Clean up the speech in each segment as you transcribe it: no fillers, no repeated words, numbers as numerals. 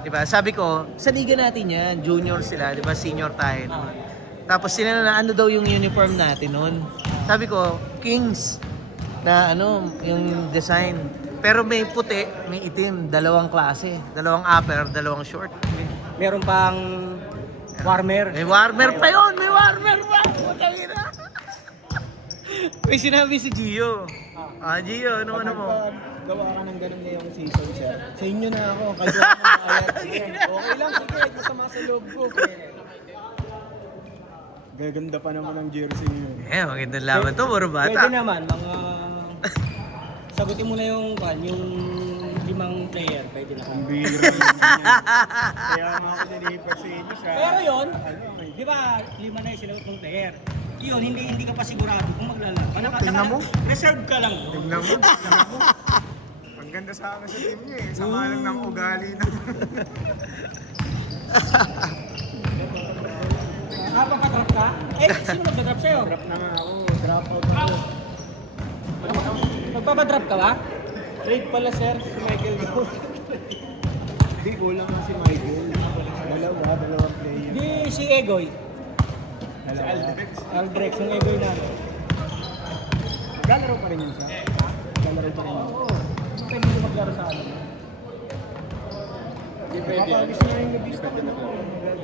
Diba? Sabi ko, sa liga natin yan, junior sila, diba? Senior tayo noon. Tapos sila na ano daw yung uniform natin noon. Sabi ko, Kings na ano, yung design. Pero may puti, may itim, dalawang klase. Dalawang upper, dalawang short. Meron pang warmer. May warmer pa yun! May warmer pa! Putangina! May sinabi si Gio. Gio, ano mo? Gawa ka ng ganun ngayong season, sir. Sa inyo na ako. Kayo ako bayad. Okay lang, sige. Masama sa loob ko. Gaganda pa naman ang jersey niyo. Magandang laban to, puro Pwede bata. naman, mga... Sagutin mo na yung 5 player. Pwede na. Ang bira yun. Kaya nga ako nilipat sa inyo sa... Pero yun, di ba 5 na yung sinagot mong player? Yun, hindi ka pa sigurado kung maglalaro. Tingnan mo. Reserve ka lang. Tignan mo. Ang ganda sa akin sa team niya eh. Sama lang ng ugali na. Papadrop ka? Sino magdadrop sa'yo? Drop na nga ako. Drop out ako. Magpapadrop ka ba? Trade pala sir, si Michael Gao. Hindi, kulang lang si Michael. Dalawang player. Di si Egoy. Si Aldrex. Aldrex, yung Egoy na. Galaro pa rin yun siya. Galaro pa rin yun. Oo. Pwede mo maglaro sa akin. Hindi pwede. Kapagis na yung nabista din ako.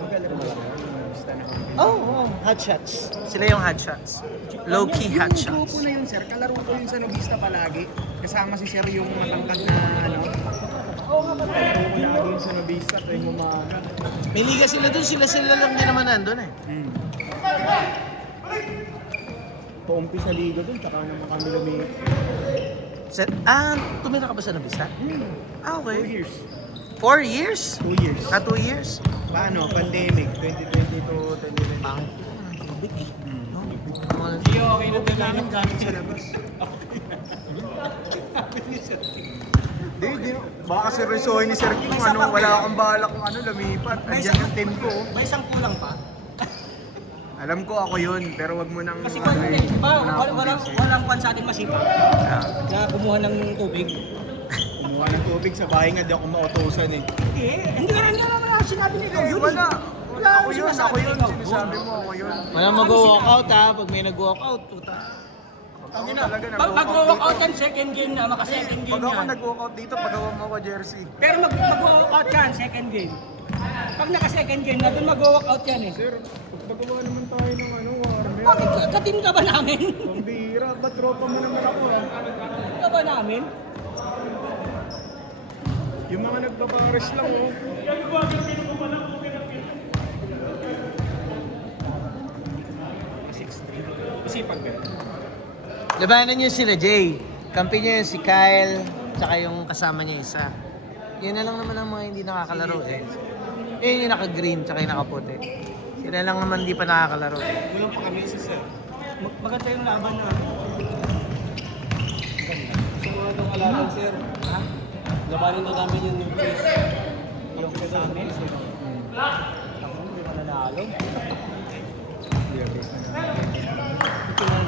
Galaro pa lang. Nabista na ako. Hot shots. Sila yung hot shots. Low-key hot Yung shots. grupo na yun sir, kalaro ko yun sa Nobista palagi. Kasama si Sir yung matangkad na ano. Oo nga pala. Kalaro ko lagi yung sa Nobista. Kaya humana. May liga sila dun, sila lang din naman nandun eh. Paumpi sa liga dun, tsaka naman kami lumit. Tumira ka ba sa Nabista? Okay. 2 years. 4 years? 2 years. 2 years? Paano? Pandemic, 2020 to 2021. Tubig eh. Gio, okay na din Namin gamit sa labas. Di. Baka seryosohin ni Sir King, ano, wala akong balak kung ano, lumipat. Andiyan yung team ko. May isang kulang pa. Alam ko ako yun, pero wag mo nang... Kasi kung ano, di ba, walang kwan sa atin masipag na kumuha ng tubig. Kumuha ng tubig sa bahay nga, di ako mautusan eh. Hindi ka naman sinabi ni ikaw yun. Wala. Ako yun, sinasabi ni ikaw. sinasabi mo, ako yun. Wala mag-walkout ha. Pag may nag-walkout, puta. Ako talaga Mag-walkout yan, second game na, maka-second game Pag ako yan. nag-walkout dito, pagawa mo ako jersey. Pero mag-walkout yan, second game. Pag naka-second game na, doon mag-walkout yan eh. Sir, pagawa naman tayo ng ano, warmer. Bakit katin ka ba namin? Pambira, ba't tropa mo naman ako ha? Ka ba namin? Yung mga nagpapares lang oh. Masipag ka. Labanan niyo sila Jay. Kampi niya yun si Kyle, tsaka yung kasama niya isa. Yun na lang naman ang mga hindi nakakalaro eh. Yun yung naka-green, tsaka yung nakaputi. Sila lang naman hindi pa nakakalaro eh. Kulang pa kami isa sir. Maganda yung laban na. Gusto mo itong kalaban sir? Ha? Labanin na namin yung new place. Yung sa amin? Ako, hindi ka nanalo. Ito na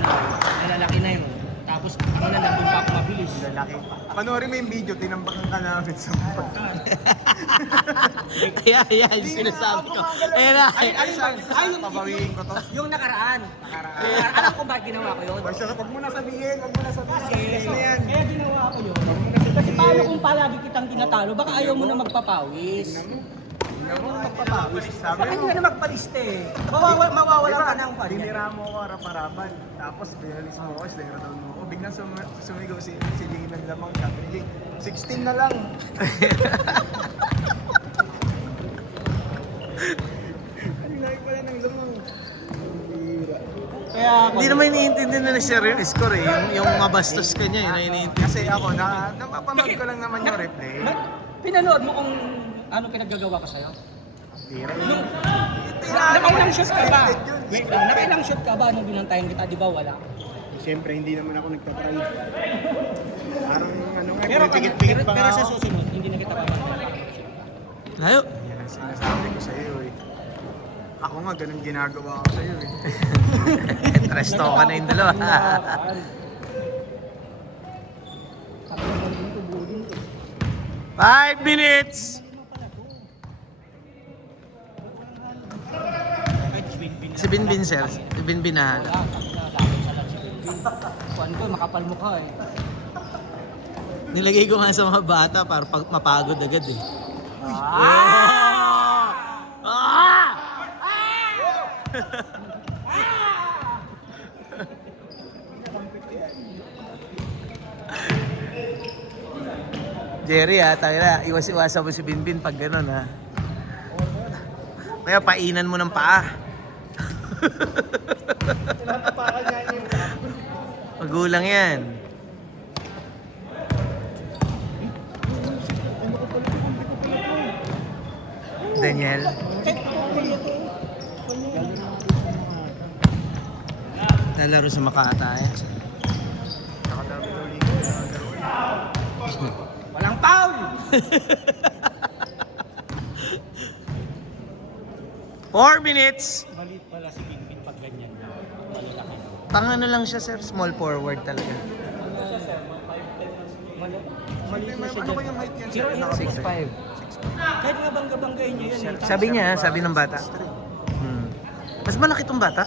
nalalaki na yun. Tapos ako na nandun pa ako mabilis. Lalaki. Panoorin mo yung video, tinambakan ka namin sa Ayan, yung sinasabi ko. Ayan na. pabawiin ko to. Yung nakaraan. Alam ko ba ginawa ko yun? Basta wag mo na sabihin, wag mo na sabihin. Kasi, Ano yan? kaya ginawa ko yun. Wag mo na sabihin. Kasi paano kung palagi kitang tinatalo, baka ayaw mo na magpapawis. Tingnan mo, magpapawis. Sabi Baka mo, hindi ka na magpaliste eh. Mawawalan ka ng fan. dinira mo ako harap-harapan. Tapos binalis mo ako, slayer down mo ako. Biglang sumigaw si Lee ng lamang. Sabi ni Lee, 16 na lang. Ang laki pala ng lamang. Bira. Kaya Hindi naman iniintindi na share yung score eh. Yung mabastos ka niya, yun na iniintindi. Kasi ako, napapanood ko lang naman yung replay. pinanood mo kung ano pinaggagawa ko sa'yo? Bira. Nakailang shot ka ba? Wait lang, nakailang shot ka ba nung binantayan kita? Di ba wala? Siyempre, hindi naman ako nagtatry. Parang ano nga, Pero, pinipigit pa pero nga sa ako. susunod, hindi na kita papantayan. Layo. Yan ang sinasabi ko sa'yo eh. Ako nga, ganun ginagawa ko sa'yo eh. Trash talk ka na yung dalawa. 5 minutes! Binbin, sir. Si Binbin na. Wala, sabi na, dapat sa lang si Binbin. Kuhan ko, makapal mukha eh. Nilagay ko nga sa mga bata para mapagod agad eh. Ah! Ah! Jerry ha, tayo na. Iwas-iwasan mo si Binbin pag gano'n ha. Kaya painan mo ng paa. Tinatapakan niya yung Magulang yan. Daniel. Nalaro sa Makata eh. nakadami daw ligo na laro. Walang foul! 4 minutes. Malit pala si Binbin pag ganyan. Malalaki. Pang ano lang siya sir, small forward talaga. Maliit na siya Ano ba dyan. yung height yan? Zero, Sir? 6'5". Kahit nga bangga-banggain niya yan. eh. Sabi niya, sabi ng bata. Mas malaki tong bata.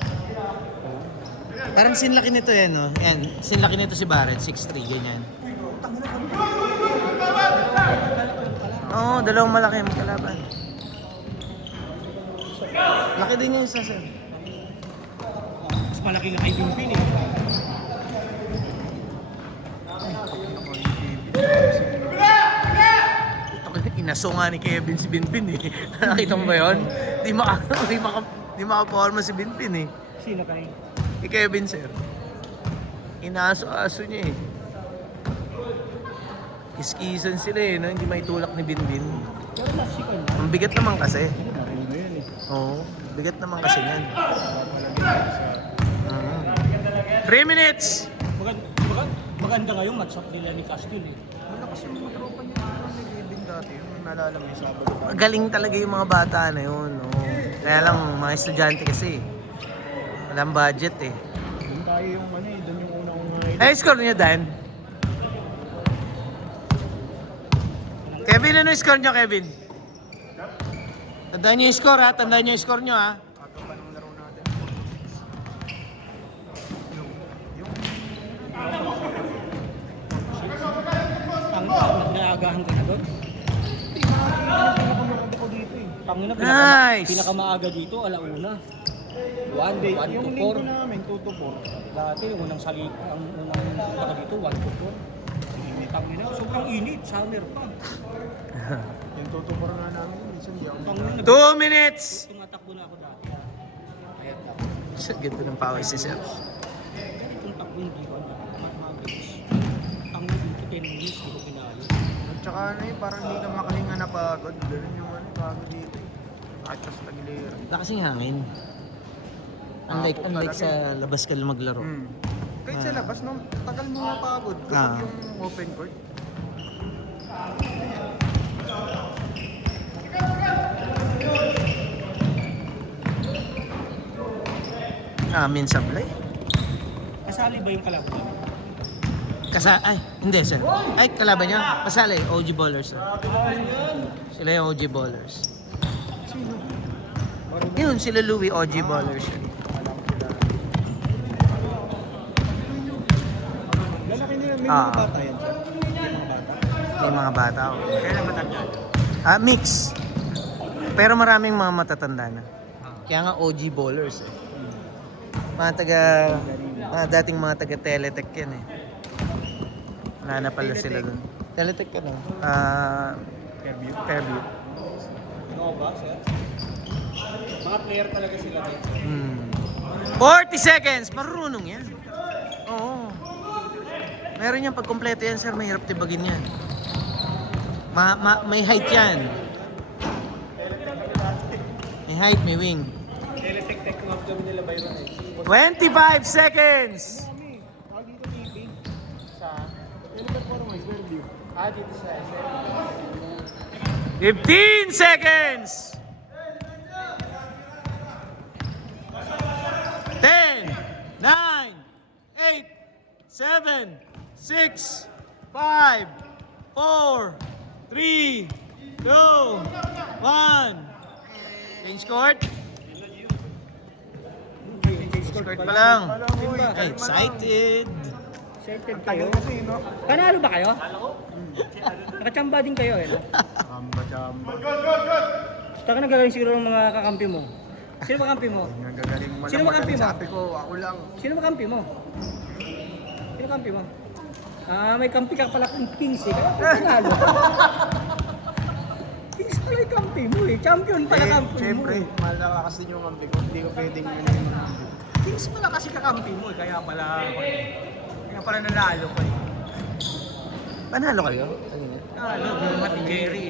Parang sinlaki nito yan, no? Yan, sinlaki nito si Barrett, 6'3", ganyan. Oo, dalawang malaki ang kalaban. Laki din yung isa, sir. Mas malaki nga kay Binbin eh. Inaso nga ni Kevin si Binbin eh. Nakita mo ba yun? Di makaporma si Binbin eh. Sino kayo? Si Kevin, sir. Inaso-aso niya eh. Kiskisan sila eh, no? Hindi maitulak ni Binbin. Pero last si Kanya. Ang bigat naman kasi. Ano yan eh. Oo, bigat naman kasi yan. 3 minutes! Maganda nga yung match-up nila ni Castil eh. Malakas yung mga tropa niya ni Kevin dati. Yung naalala mo yung Sabado. Magaling talaga yung mga bata na yun. Oo. Kaya lang, mga estudyante kasi. Walang budget eh. Doon tayo yung ano eh. Doon yung unang Ay, score niyo, Dan? Kevin, ano yung score niyo, Kevin? Tandaan niyo yung score, ha? Tandaan niyo yung score niyo, ha? Ato pa nung laro natin. Ang nag-aagahan ka na doon. Pinakamaganda ko dito eh. Pangina, Nice! pinakamaaga dito, alauna. 1 Hindi, 1 yung to linggo 4. namin, 2 to 4. Dati, unang salik, ang unang saka dito, 1 to 4. Pangina, sobrang init, summer pa. Yung 2 to 4 nga namin, minsan di ako Pangina, 2 minutes! tumatakbo na ako dati. Kaya Sa ganda ng pawis si Sir. itong takbo hindi ko, mabilis. Ang dito 10 minutes, hindi ko pinalo. At saka ano eh, parang hindi ka makahinga na pagod. Ganun yung ano, pagod dito eh. Atras tagilira. Lakas yung hangin. Unlike sa labas ka lang maglaro. Kahit sa labas, no, tagal mo mapagod kapag yung open court. Amin sablay. Kasali ba yung kalaban? Ay, hindi sir. Ay, kalaban niya. Pasali, OG Ballers. Sir. Sila yung OG Ballers. Sino? Yun, sila Louie, OG Ballers. Sir. Alam ko sila. Lalaki nila, may Ah. mga bata yan, sir. May mga bata. Yung mga bata. Oh. Kailan matanda? Mix. Pero maraming mga matatanda na. Kaya nga OG Ballers. Eh. Mga dating mga taga Teletech yan eh. Wala na pala sila doon. Teletech ka no? Fairview. Fairview. Nova, sir? Mga player talaga sila dito. 40 seconds! Marunong yan. Oo. Meron yan pag kompleto yan sir, mahirap tibagin yan. May height yan. May height, may wing. Teletech club kami nila ba yun eh? 25 seconds! Kami, tawag dito TV. Sa Telecom Forum, Fairview. Dito sa 15 seconds! 10, 9, 8, 7, 6, 5, 4, 3, 2, 1. Change court. start pa lang. Uy, Excited. Excited Tagal kayo. kasi, no? Panalo ba kayo? Nakachamba din kayo eh. No? Chamba. Saka nagagaling siguro ng mga kakampi mo. Sino ba kampi mo? Nagagaling mo Sino lang ba kampi mo? sabi ko, ako lang. Sino ba kampi mo? Sino kampi mo? Ah, may kampi ka pala kung Kings eh. Kaya panalo. Kings pala yung kampi mo eh. Champion pala kampi mo. Siyempre, Eh. malakas din yung kampi ko. Hindi ko pwedeng yun. Kings pala kasi kakampi mo eh. Kaya pala nanalo ko eh. Panalo kayo? Ano, bumat ni Jerry.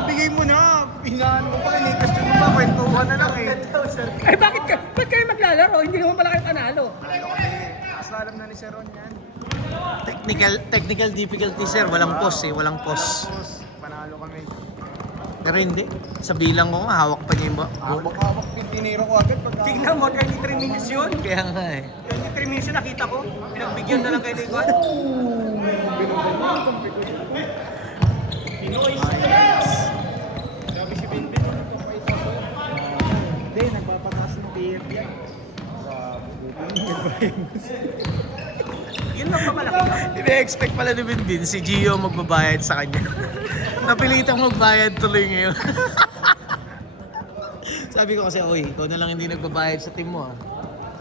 Ibigay mo na. Hinaan mo pa. Question mo pa. Kwentuhan na lang eh. Eh bakit kayo maglalaro? Hindi naman pala kayo panalo. Panalo kami. Basta alam na ni Sir Ron yan. Technical difficulty sir, walang pause eh, walang pause. Tapos, panalo kami. Pero hindi, sa bilang ko nga, hawak pa niya yung ball. Hawak-hawak yung tiniro ko agad. Tingnan mo, 23 minutes yun. Kaya nga eh. 23 minutes yun nakita ko. Pinagbigyan na lang kay Ligon. Sabi si Binbin, hindi, nagpapataas ng tier yan. Yun lang pa malaki. Ina-expect pala ni Binbin si Gio magbabayad sa kanya. Napilitang magbayad tuloy ngayon. Sabi ko kasi, oy, ikaw na lang hindi nagbabayad sa team mo ah.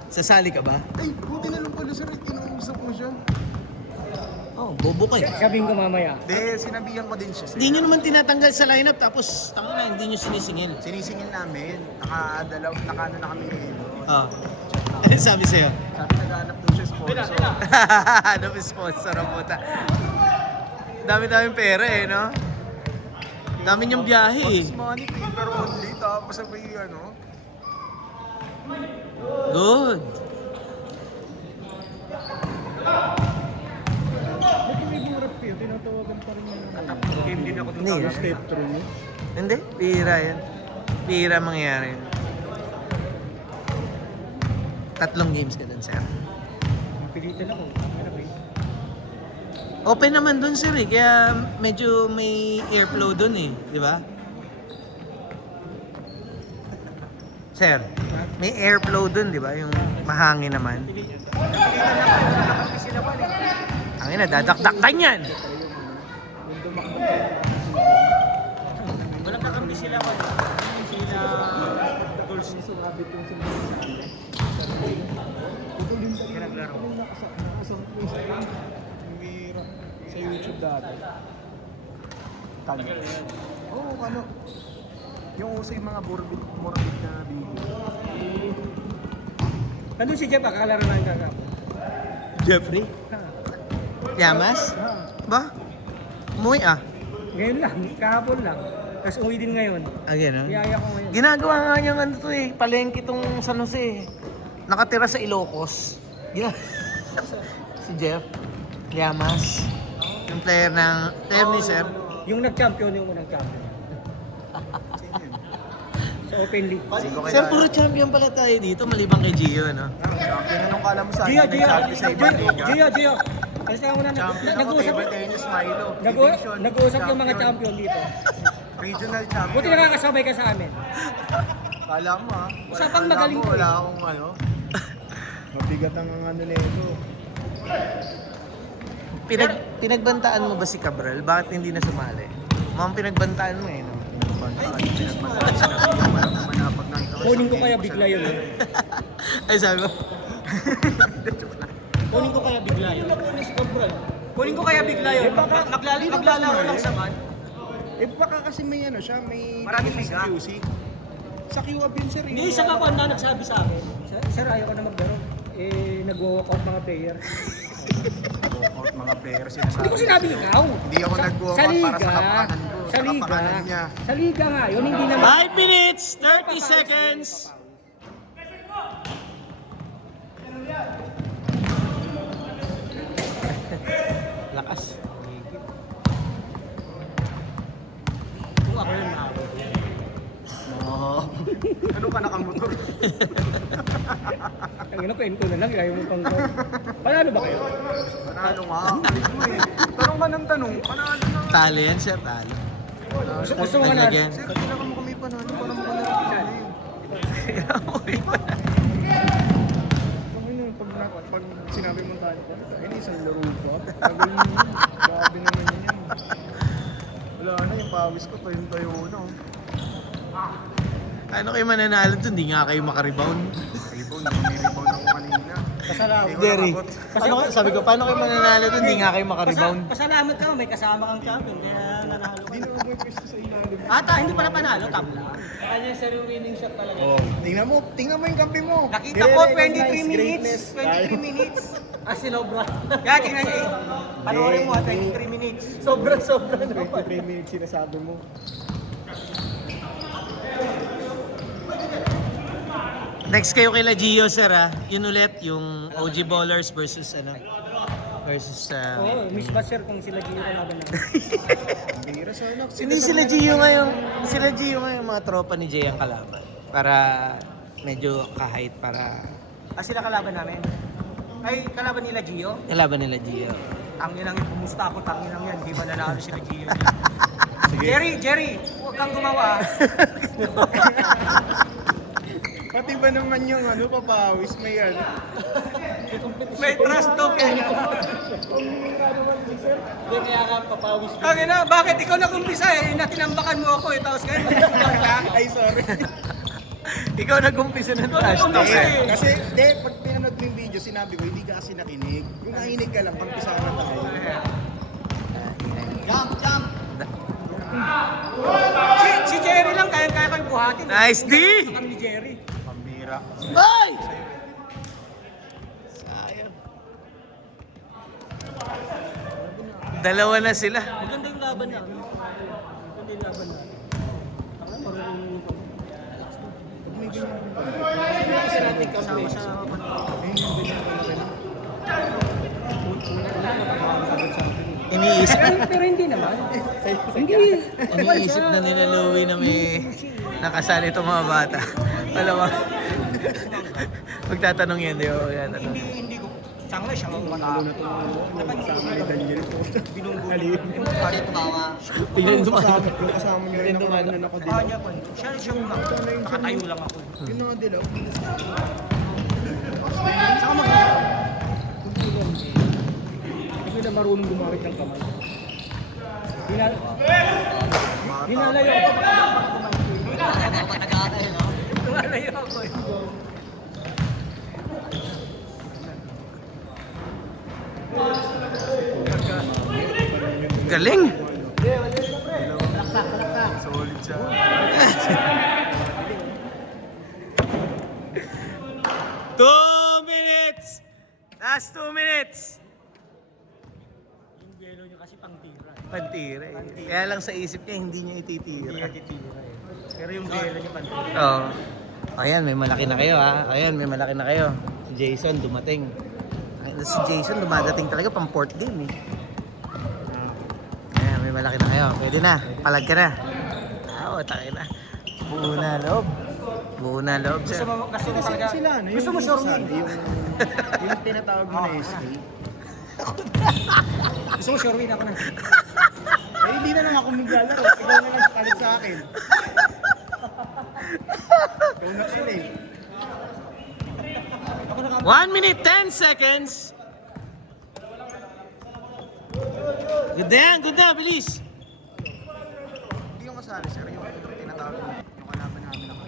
Sasali ka ba? Ay, buti na lang pala sir, inuusap mo siya. Oh, bobo kayo. Sabihin ko mamaya. Hindi, sinabihan ko din siya. Hindi nyo naman tinatanggal sa lineup tapos tanga na, hindi nyo sinisingil. Sinisingil namin, naka-ano na kami ngayon. Oh. Sabi sa'yo? Sabi naghanap doon siya sponsor. Ano yung sponsor ang puta? Dami-daming pera eh, no? Dami niyang biyahe eh. It's money, paper only, tapos sabay ano. Good. Game din ako Hindi. Step through mo. Hindi, pira yan. Pira mangyayari yun. 3 games ka dun, sir. Pilitan ako. Open naman dun, sir eh. Kaya medyo may airflow dun eh. Di ba? Sir, may airflow dun, di ba? Yung mahangin naman. Ang ina, dadakdakan yan. Walang kakampi sila ko. Sila Dolce. Kaya naglaro. Sa YouTube dati. Oo, ano. Yung uso yung mga morbid na video. Nandun si Jeff, kakalaro na yung kakapo. Jeffrey? Yamas? Ba? Umuwi ah. Ngayon lang, kahapon lang. Tapos uwi din ngayon. Again, Iyaya ko ngayon. Ginagawa nga niyang ano to eh, palengke tong San Jose. Nakatira sa Ilocos. Si Jeff Llamas. Yung player ni Sir. Yung nag-champion, yung unang champion. Sa Open League. Sir, puro champion pala tayo dito, maliban kay Gio, no? Champion anong kala mo sa akin? Gio. Nag-champion sa ibang liga. Alis ka muna. Champion ako, Nag-uusap, table tennis, Milo. Division, nag-uusap yung mga champion dito. Regional champion. Buti nakakasabay ka sa amin. Kala mo ha? Isa pang magaling to eh. Wala akong ano. Mabigat ang ano nito. Pinagbantaan mo ba si Cabral? Bakit hindi na sumali? Mukhang pinagbantaan mo eh, no? Kunin ko kaya bigla yun. Ay, sabi ko. Kunin ko kaya bigla yun. Kunin ko kaya bigla yun. Maglalaro lang sa man. Eh baka kasi may ano siya, may Maraming sa liga. QC. Sa QAB yun sir. Hindi, isa ka na nagsabi sa akin. Sir, ayaw ko na maglaro. Eh, nag-walkout mga player. Walkout mga players sinasabi. Hindi ko sinabi ikaw. Hindi ako nag-walkout Sa para liga. sa kapakanan ko. Sa liga. kapakanan niya. Sa liga nga, yun hindi naman. 5 minutes, 30 seconds. Lakas. Kung ako yun, ako. Oo. Ano ka nakamotor? Ang ina, kwento na lang. Ayaw mo pang panalo ba kayo? Panalo nga. Balik mo eh. Tanong ka ng tanong. Panalo na. Talo yan, sir, talo. Gusto mo ka na. Again. Sir, kailangan mo kami panalo para makalaro kami. pag sinabi mo tayo, ay, isang laro ba? Tagal mo yun. Grabe naman yun. Wala na, yung pawis ko, tayo na. Ano kayo mananalo dun? Hindi nga kayo makarebound. Rebound, nag-rebound ako kanina. Pasalamat. Hindi ko Jerry, nakabot. sabi ko, paano kayo mananalo dun? Hindi nga kayo makarebound. Pasalamat ka, may kasama kang champion, kaya nanalo ka. Hindi naman mo yung pwesto sa ilalim. Hindi pala panalo, top lang. Kanya yung winning shot talaga. Oh, tingnan mo yung kampi mo. Nakita ko, 23 minutes. 23 minutes. Sinobra. Kaya tingnan niyo, panoorin mo 23 minutes. Sobra naman. 23 minutes sinasabi mo. Next kayo kila Gio, sir, ah. Yun ulit, yung OG Ballers versus Miss Basher kung sila Gio na laban namin. Bira sana. hindi sila Gio ngayon mga tropa ni Jay ang kalaban. Para medyo kahit para Sila kalaban namin. Ay, kalaban nila Gio? kalaban nila Gio. Tangin lang yung pumusta ako, tangin lang yan. Di ba nanalo sila Gio? Jerry, huwag kang gumawa. Pati ba naman yung papawis, may ano? May trust talk eh. Hindi kaya ka papawis. Tangin na, bakit ikaw nag-umpisa eh? Natinambakan mo ako eh, tapos ngayon magsusumbang ka. Ay, sorry. Ikaw nag-umpisa ng trash talk, Kasi- eh. Kasi, pag pinanood mo yung video, sinabi ko, hindi ka kasi nakinig. Kung nakinig ka lang, pagpisa na tayo. Jump! Si Jerry lang, kaya kayong buhatin. Nice D! Kami ni Jerry. Pambira. Ay! Sayang. Dalawa na sila. Maganda yung laban namin. Maganda yung laban namin. Ako na marunong ko. Kasi natin kasama sa Iniisip, pero hindi naman. Hindi. iniisip na nila Louie na may nakasali itong mga bata. Alam mo? Magtatanong yan, di ba? Magtatanong. Hindi ko. Sangla siya ang matalo. Sama ni Daniel po. Binunggulo. Yung kahit bawa. Tingnan mo. Yung kasama niya yung nakaraan na nakadila. Kanya po. Siya yung nakatayo lang ako. Yung nakadilaw. Saka mag- Hindi na marunong gumamit ng kamay. Hinalayo ako. Hinalayo ako eh. Galing! Solid siya. 2 minutes! Last 2 minutes! Yung yelo niya kasi pang tira. Pantira eh. Kaya lang sa isip niya, hindi niya ititira. Hindi niya titira eh. Pero yung yelo niya pang tira. Oo. Ayan, may malaki na kayo ha. Ayan, may malaki na kayo. Si Jason dumating. Si Jason dumadating talaga pang fourth game eh. Ayan, may malaki na kayo. Pwede na. Palag ka na. Oo, tayo na. Buo na loob. Buo na loob Gusto siya. mo talaga. Sila, ano, Gusto mo sure win? Yung tinatawag mo na SK. Gusto mo sure win ako na. Eh, hindi na lang ako maglalaro. Ikaw na lang kalit sa akin. Ikaw na sila eh. 1 minute, 10 seconds. Good na yan, good na, bilis. Hindi yung kasali, sir. Yung tinatawag mo. Yung kalaban namin ako.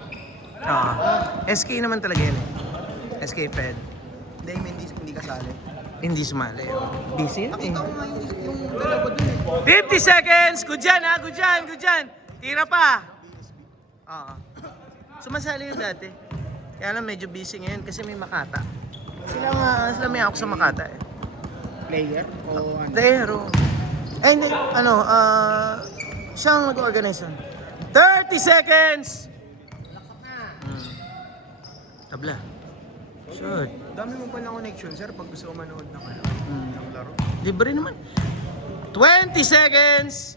SK naman talaga yan eh. SK Fed. Hindi, hindi kasali. Hindi sumali. Busy yan eh. Nakita ko nga yung dalawa dun eh. 50 seconds! Good dyan ha! Good dyan! Good dyan! Tira pa! Oo. Sumasali yun dati. Kaya lang medyo busy ngayon kasi may Makata. Sila may ako sa Makata eh. Player o ano? Pero... Ay hindi, siyang nag-organize nun. 30 seconds! Tabla. Shoot. Dami mo palang connection, sir, pag gusto ko manood ng ng laro. Libre naman. 20 seconds!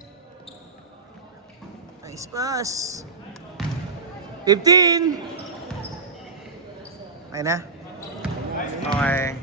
Nice pass. 15! Okay na? Okay.